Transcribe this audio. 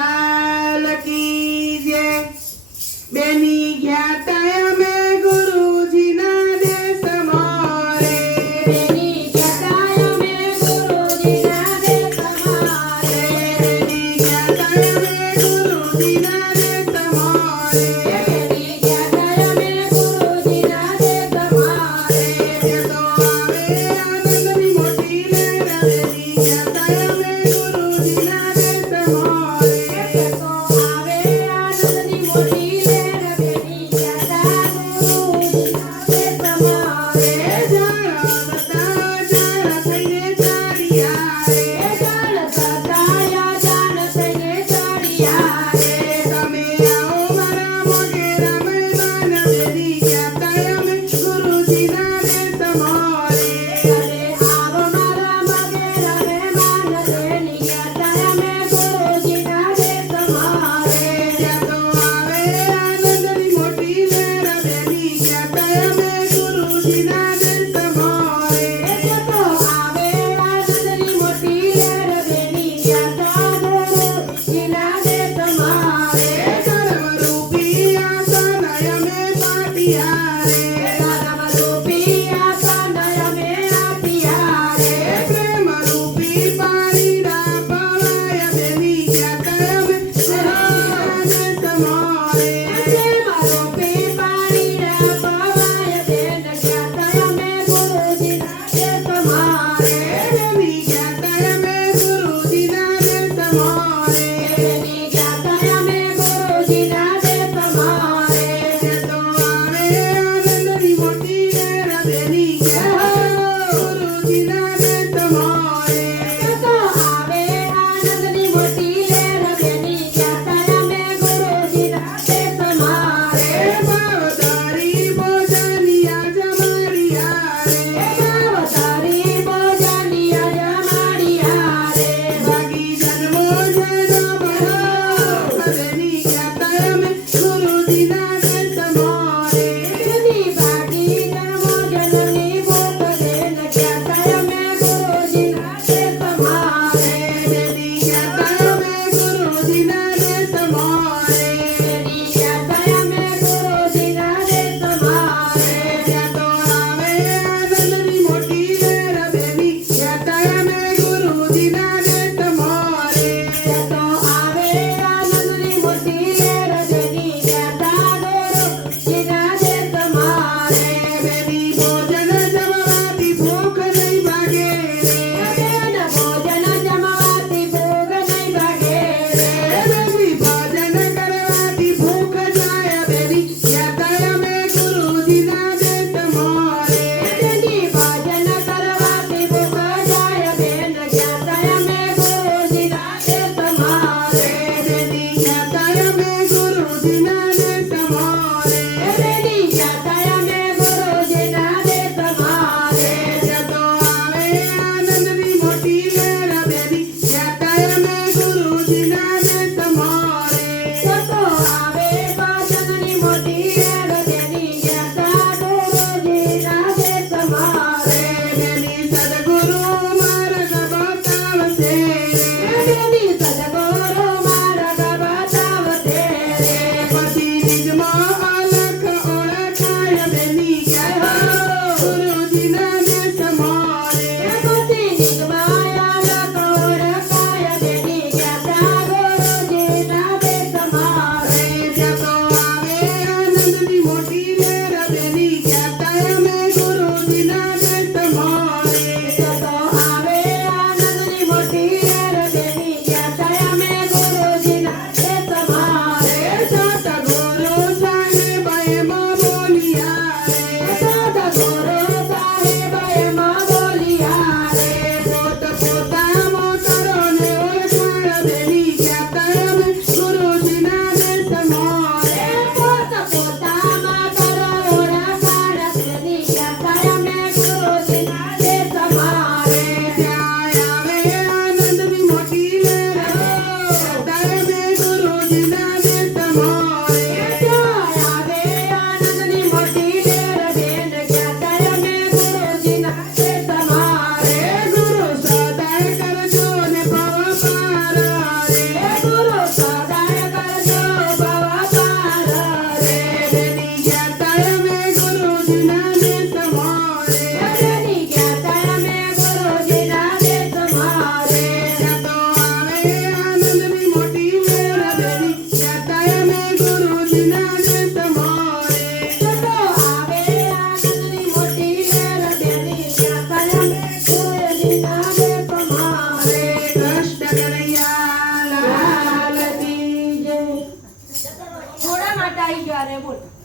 લાલ કી જય બેની જ્ઞાતા અમે ગુરુજીના દેશમાં રે બેની જ્ઞાતા અમે ગુરુજીના દેશમાં રે બેની જ્ઞાતા અમે ગુરુજીના દેશમાં રે બેની જ્ઞાતા અમે ગુરુજીના દેશમાં રે તે તો આવે આનંદની મોટી લહેર બેની જ્ઞાતા અમે ગુરુજીના દેશમાં રે તો આવે આનંદની મોટી લહેર બેની જ્ઞાતા ગુરુજીના દેશમાં રે જાળ સતાયા જાણ થઈને ચાલ્યા રે તમે આવો મારા મોઢેરા મહેમાન બેની જ્ઞાતા અમે ગુરુજીના દેશમાં રે તમે આવો મારા મગેરા મહેમાન બેની જ્ઞાતા અમે ગુરુજીના દેશમાં રે ત્યાં તો આવે આનંદની મોટી લહેર બેની જ્ઞાતા અમે ગુરુજીના દેશમાં રે તો આવે આનંદની મોટી લહેર બેની જ્ઞાતા ગુરુજીના દેશમાં રે કર્મરૂપી આસન અમે પાટિયા રે ધર્મરૂપી આસન અમે આપ્યા રે પ્રેમરૂપી પાણીના પવાય બેની જ્ઞાતા અમે ગુરુજીના દેશમાં રે પ્રેમરૂપી પાણીના પવાય બેન જ્ઞાતા અમે ગુરુજીના દેશમાં રે બેની જ્ઞાતા અમે ગુરુજીના દેશમાં રે બેની જ્ઞાતા અમે ગુરુજીના દેશમાં રે તે તો આવે આનંદની મોટી લહેર બેની જ્ઞાતા ગુરુજીના દેશમાં રે તો આવે આનંદની મોટી લહેર બેની જ્ઞાતા અમે ગુરુજીના દેશમાં રે ભાવધારી ભોજનિયા જમાડિયા રે ભાવધારી ભોજનિયા જમાડિયા રે ભાગી જન્મો જન્મ બેની જ્ઞાતા અમે ગુરુજીના દેશમાં રે જની ભાગી જન્મો જનની ભૂખ દેન જ્ઞાતા અમે ગુરુજીના દેશમાં રે બેની જ્ઞાતા અમે ગુરુજીના દેશમાં રે બેની જ્ઞાતા અમે ગુરુજીના દેશમાં રે ત્યાં તો આવે આનંદની મોટી લહેર બેની જ્ઞાતા અમે ગુરુજીના દેશમાં રે તો આવે આનંદની મોટી લહેર બેની જ્ઞાતા ગુરુજીના દેશમાં રે બેની ભોજન જમવાથી ભૂખ નહીં ભાગે રે બેન ભોજન જમવાથી ભૂખ નહીં ભાગે રે બેની ભોજન કરવાથી ભૂખ જાય બેની જ્ઞાતા અમે ગુરુજીના દેશમાં રે બેની ભોજન કરવાથી ભૂખ જાય બેન જ્ઞાતા અમે ગુરુજીના દેશમાં રે બેની જ્ઞાતા અમે ગુરુજીના દેશમાં રે બેની જ્ઞાતા અમે ગુરુજીના દેશમાં રે ત્યાં તો આવે આનંદની મોટી લહેર બેની જ્ઞાતા અમે ગુરુજીના દેશમાં રે તો આવે ભોજનની મોટી લહેર બેની જ્ઞાતા ગુરુજીના દેશમાં રે બેની સદગુરુ માર્ગ બતાવશે બેની સદગુરુ માર્ગ બતાવશે રે પછી નિજમાં અલખ ઓળખાય બેની જ્ઞાતા ગુરુજીના દેશમાં રે ભક્તિ નિગમાયા લકોડકાય બેની જ્ઞાતા ગુરુજીના દેશમાં રે ત્યાં તો આવે આનંદની મોટી લહેર બેની જ્ઞાતા અમે ગુરુજીના દેશમાં રે તો આવે આનંદની મોટી લહેર બેની જ્ઞાતા અમે ગુરુજીના દેશમાં રે સતગુરુ સાહેબ એમાં બોલિયા રે સદગુરુ સાહેબ એમાં બોલિયા રે પોત પોતા મોતરોને ઓળખાણ બેની જ્ઞાતા અમે ગુરુજીના દેશમાં રે પોત પોતામાં કરો ઓળખાણ બેની જ્ઞાતા અમે ગુરુજીના દેશમાં રે ત્યાં આવે આનંદની મોટી લહેર જ્ઞાતા અમે ગુરુજીના દેશમાં રે આવે આનંદની મોટી લહેર બેન જ્ઞાતા અમે ગુરુજીના દેશમાં રે ગુરુ સદાય કરજો ને ભવ પાર રે ગુરુ બોલતા